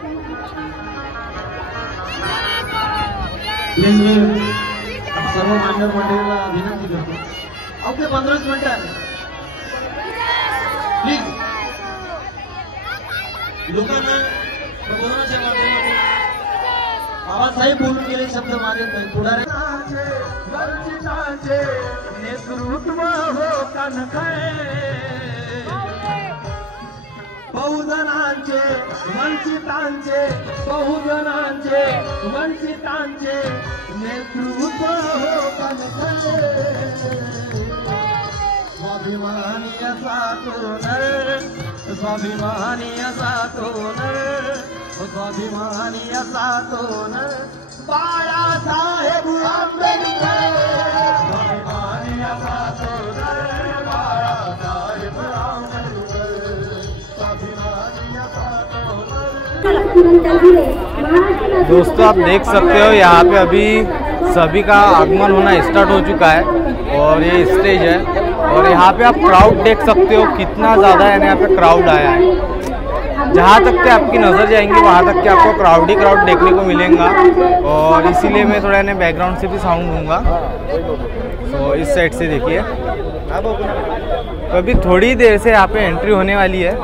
सर्व मान्यवर मंडळीला विनंती करतो, अवघे 15 मिनिटं प्लीज लोकांना प्रबोधनाच्या माध्यमातून बाबासाहेब बोलून गेले शब्द मागे पुढाऱ्यांचे नेतृत्व हो कणखळे, बहुजनांचे वंचितांचे नेतृत्व हो कणखळे, स्वाभिमानी असा तो नर, स्वाभिमानी असा तो नर, स्वाभिमानी असा तो नर, बाळासाहेब आंबेडकर, स्वाभिमानी असा तो नर, बाळासाहेब आंबेडकर, स्वाभिमानी असा तो नर। दोस्तों आप देख सकते हो यहाँ पे अभी सभी का आगमन होना स्टार्ट हो चुका है और ये स्टेज है और यहाँ पे आप क्राउड देख सकते हो कितना ज़्यादा है, यहाँ पे क्राउड आया है। जहाँ तक के आपकी नज़र जाएंगी वहाँ तक के आपको क्राउड ही क्राउड देखने को मिलेगा और इसीलिए मैं थोड़ा इन्हें बैकग्राउंड से भी साउंड दूंगा। तो इस साइड से देखिए, तो अभी थोड़ी देर से यहाँ पे एंट्री होने वाली है,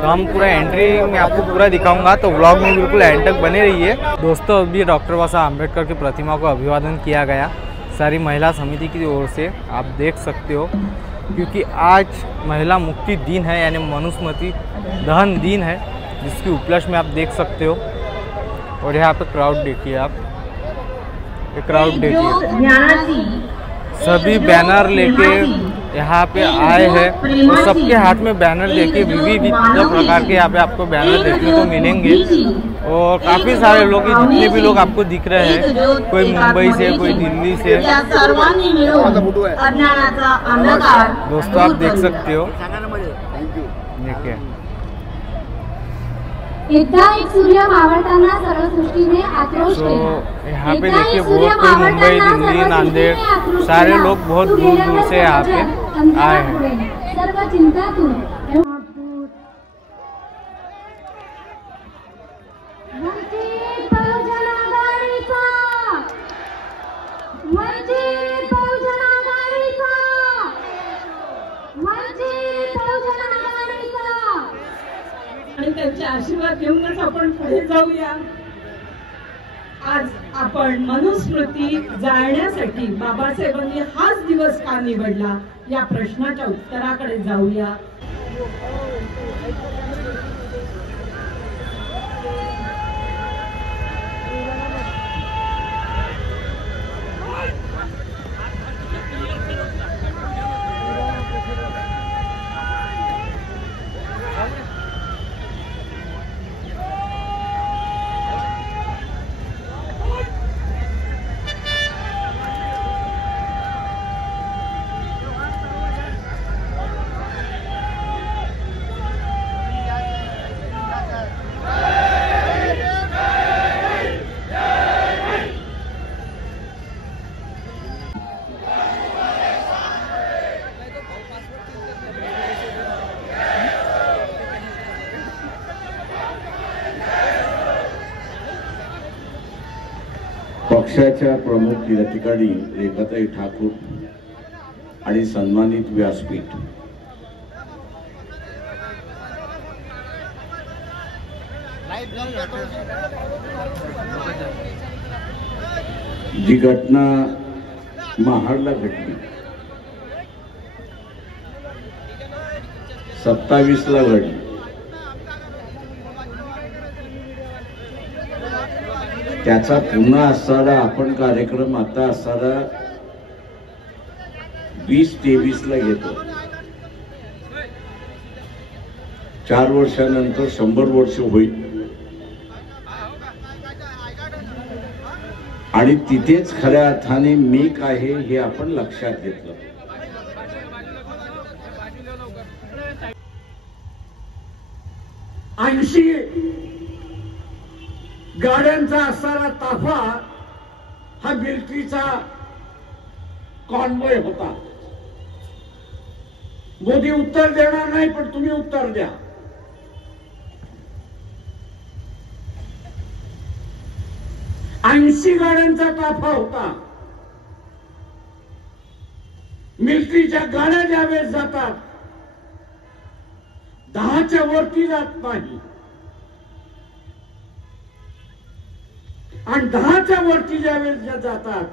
तो हम पूरा एंट्री में आपको पूरा दिखाऊंगा, तो व्लॉग में बिल्कुल एंड तक बने रहिए। दोस्तों अभी डॉक्टर बाबा साहब अम्बेडकर की प्रतिमा को अभिवादन किया गया सारी महिला समिति की ओर से, आप देख सकते हो, क्योंकि आज महिला मुक्ति दिन है यानी मनुस्मृति दहन दिन है, जिसकी उपलक्ष्य में आप देख सकते हो। और यहाँ पे क्राउड देखिए, आप ये क्राउड देखिए, सभी बैनर लेके यहाँ पे आए हैं और सबके हाथ में बैनर देखिए, विविध प्रकार के यहाँ पे आपको बैनर देखने को मिलेंगे और काफ़ी सारे लोग, जितने भी लोग आपको दिख रहे हैं, कोई मुंबई से, कोई दिल्ली से। दोस्तों आप देख सकते हो, देखिए एक सूर्य मावळताना सर्व सृष्टीने आक्रोश केला। यहाँ पे देखिए बहुत कोई मुंबई, दिल्ली, नांदेड़, सारे लोग बहुत दूर दूर से यहाँ पे आए हैं। सर्व चिंतातून आणि त्यांचे आशीर्वाद घेऊनच आपण पुढे जाऊया। आज आपण मनुस्मृती जाळण्यासाठी बाबासाहेबांनी हाच दिवस का निवडला या प्रश्नाच्या उत्तराकडे जाऊया। पक्षाच्या प्रमुख जिल्हाधिकारी रेखाताई ठाकूर आणि सन्मानित व्यासपीठ, जी घटना महाडला घडली, 27ला घडली, त्याचा पुन्हा असणारा आपण कार्यक्रम आता असणारा 2023ला घेतो। 4 वर्षानंतर 100 वर्ष होईल आणि तिथेच खऱ्या अर्थाने मी काय हे आपण लक्षात घेतलं। ऐंशी गाड्यांचा असणारा ताफा हा मिलिटरीचा कॉन्वॉय होता। मोदी उत्तर देणार नाही, पण तुम्ही उत्तर द्या। 80 गाड्यांचा ताफा होता. मिलिटरीच्या गाड्या ज्यावेळेस जातात 10च्या वरती जात नाही, आणि 10च्या वरती ज्यावेळेस ज्या जातात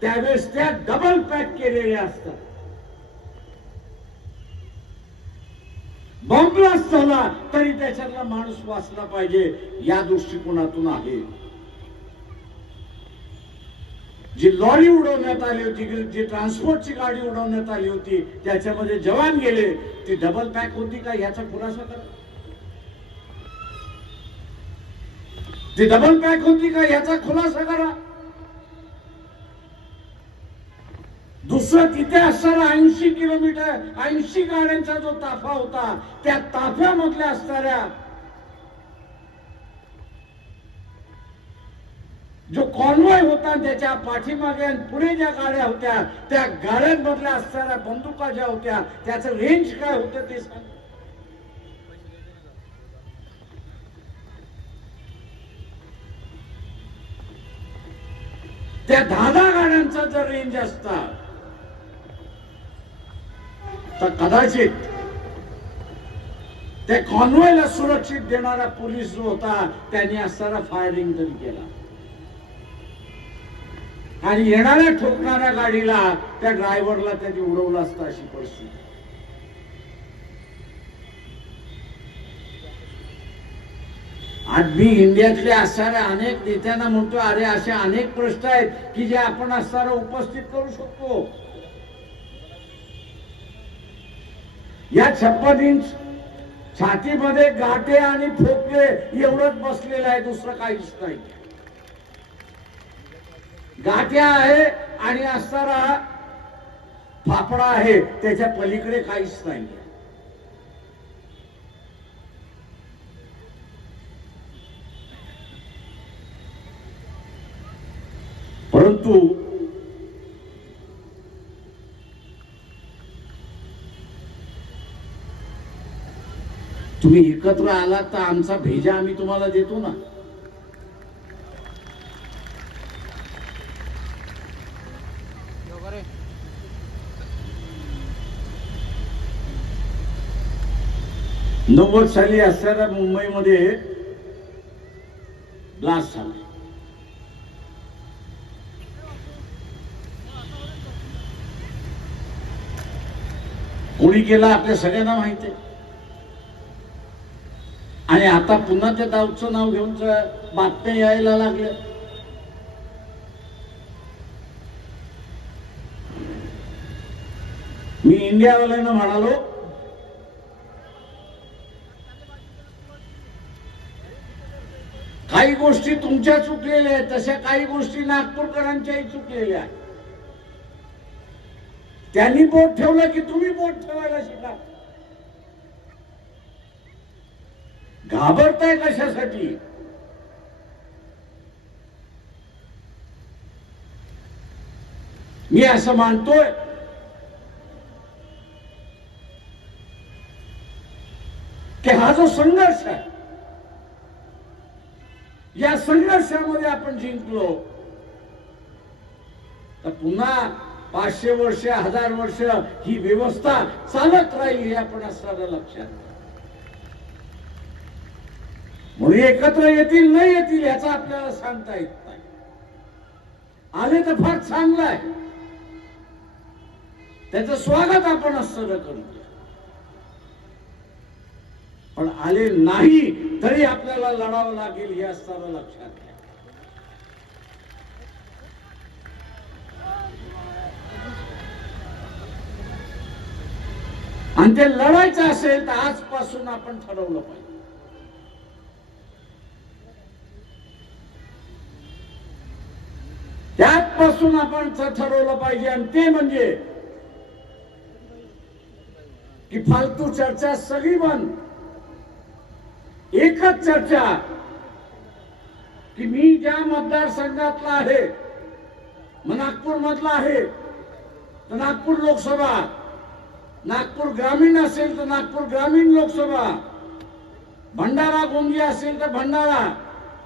त्यावेळेस त्या डबल पॅक केलेल्या असतात. बॉम्ब ब्लास्ट झाला तरी त्याच्यातला माणूस वाचला पाहिजे या दृष्टिकोनातून आहे. जी लॉरी उडवण्यात आली होती, जी ट्रान्सपोर्टची गाडी उडवण्यात आली होती, त्याच्यामध्ये जवान गेले, ती डबल पॅक होती का याचा खुलासा करा. ती डबल पॅक होती का याचा खुलासा करा. दुसरं तिथे असणारा 80 किलोमीटर 80 गाड्यांचा जो ताफा होता, त्या ताफ्यामधल्या असणाऱ्या जो कॉन्वॉय होता त्याच्या पाठीमागे आणि पुढे ज्या गाड्या होत्या त्या गाड्यांमधल्या असणाऱ्या बंदुका ज्या होत्या त्याचं रेंज काय होतं ते सांग. त्या 10 गाड्यांचा जर रेंज असता तर कदाचित त्या कॉन्वॉयला सुरक्षित देणारा पोलीस जो होता त्यांनी असणारा फायरिंग तरी केला, आणि येणाऱ्या ठोकणाऱ्या गाडीला त्या ड्रायव्हरला त्यांनी उडवलं असतं अशी परिस्थिती. आज मी इंडियातल्या असणाऱ्या अनेक नेत्यांना म्हणतो, अरे असे अनेक प्रश्न आहेत की जे आपण असणारा उपस्थित करू शकतो. या 56 इंच छातीमध्ये गाठे आणि ठोके एवढंच बसलेलं आहे, दुसरं काहीच नाही. गाठ्या आहे आणि असणारा फाफडा आहे, त्याच्या पलीकडे काहीच नाही. परंतु तुम्ही एकत्र आलात तर आमचा भेजा आम्ही तुम्हाला देतो ना. नव्वद साली असणाऱ्या मुंबईमध्ये ब्लास्ट झाला. कोणी केला आपल्या सगळ्यांना माहिती आहे. आणि आता पुन्हा त्या दाऊदचं नाव घेऊन बातम्या यायला लागल्या. मी इंडियावाल्यांना म्हणालो, काही गोष्टी तुमच्या चुकलेल्या आहेत, तशा काही गोष्टी नागपूरकरांच्याही चुकलेल्या आहेत. त्यांनी बोट ठेवलं की तुम्ही बोट ठेवायला शिका. घाबरताय कशासाठी? मी असं मानतोय की हा जो संघर्ष आहे, या संघर्षामध्ये आपण जिंकलो तर पुन्हा 500 वर्ष 1000 वर्ष ही व्यवस्था चालत राहील हे आपण असणारं लक्षात. म्हणून एकत्र येतील नाही येतील याचा आपल्याला सांगता येत नाही. आले तर फार चांगलं आहे, त्याचं स्वागत आपण असणारं करूया. पण आले नाही तरी आपल्याला लढावं लागेल हे असणारं लक्षात घ्या. आणि ते लढायचं असेल तर आजपासून आपण ठरवलं पाहिजे. त्यापासून आपण ठरवलं पाहिजे, आणि ते म्हणजे की फालतू चर्चा सगळी बंद. एकच चर्चा की मी ज्या मतदारसंघातला आहे, नागपूर मधला आहे तर नागपूर लोकसभा, नागपूर ग्रामीण असेल तर नागपूर ग्रामीण लोकसभा, भंडारा गोंदिया असेल तर भंडारा,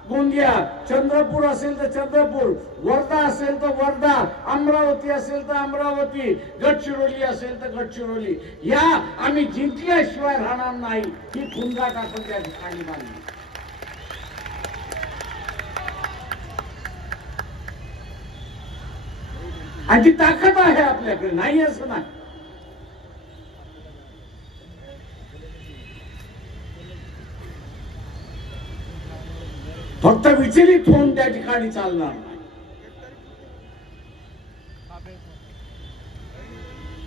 गोंदिया, चंद्रपूर असेल तर चंद्रपूर, वर्धा असेल तर वर्धा, अमरावती असेल तर अमरावती, गडचिरोली असेल तर गडचिरोली, या आम्ही जिंकल्याशिवाय राहणार नाही ही फुंगाट आपण त्या ठिकाणी बांधली. आणि ती ताकद आहे आपल्याकडे, नाही असं नाही. फक्त विचलित होऊन त्या ठिकाणी चालणार नाही.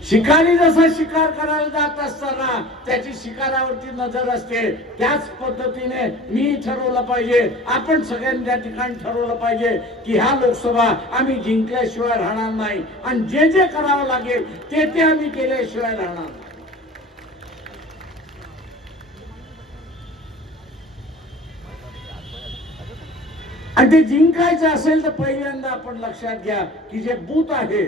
शिकारी जसा शिकार करायला जात असताना त्याची शिकारावरती नजर असते, त्याच पद्धतीने मी ठरवलं पाहिजे, आपण सगळ्यांनी त्या ठिकाणी ठरवलं पाहिजे की ह्या लोकसभा आम्ही जिंकल्याशिवाय राहणार नाही आणि जे जे करावं लागेल ते आम्ही केल्याशिवाय राहणार नाही. आणि ते जिंकायचं असेल तर पहिल्यांदा आपण लक्षात घ्या की जे बूथ आहे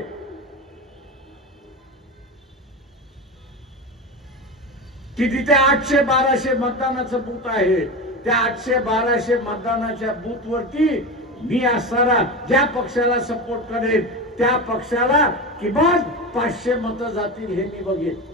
की तिथे 800-1200 मतदानाचं बूथ आहे, त्या 800-1200 मतदानाच्या बूथ वरती मी असताना ज्या पक्षाला सपोर्ट करेन त्या पक्षाला किमान 500 मतं जातील हे मी बघेन.